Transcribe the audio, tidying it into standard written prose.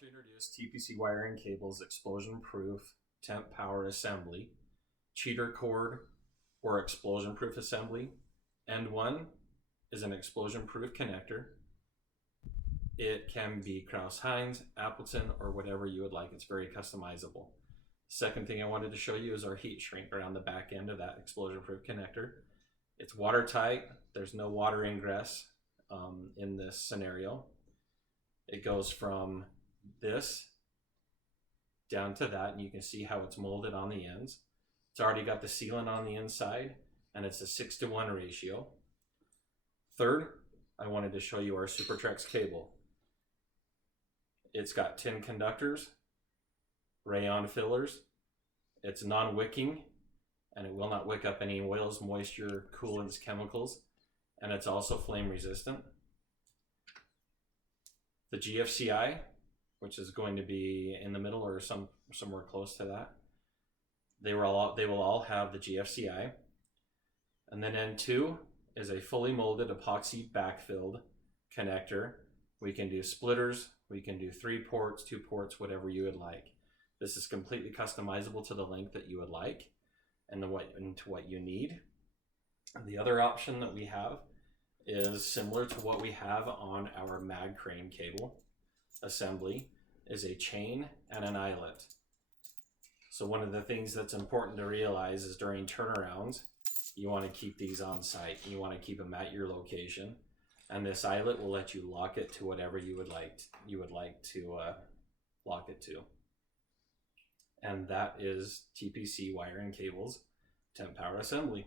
to introduce TPC wiring cables explosion proof temp power assembly, cheater cord or explosion proof assembly. End one is an explosion proof connector. It can be Krauss-Heinz, Appleton, or whatever you would like. It's very customizable. Second thing I wanted to show you is our heat shrink around the back end of that explosion proof connector. It's watertight. There's no water ingress in this scenario. It goes from this down to that, and you can see how it's molded on the ends. It's already got the sealant on the inside, and it's a 6:1 ratio. Third, I wanted to show you our Supertrex cable. It's got tin conductors, rayon fillers. It's non-wicking, and it will not wick up any oils, moisture, coolants, chemicals, and it's also flame resistant. The GFCI, which is going to be in the middle or somewhere close to that, they will all have the GFCI. And then N2 is a fully molded epoxy backfilled connector. We can do splitters, we can do 3 ports, 2 ports, whatever you would like. This is completely customizable to the length that you would like and to what you need. And the other option that we have is similar to what we have on our mag crane cable assembly, is a chain and an eyelet. So one of the things that's important to realize is during turnarounds, you want to keep these on site. You want to keep them at your location, and this eyelet will let you lock it to whatever you would like to lock it to. And that is TPC wiring cables temp power assembly.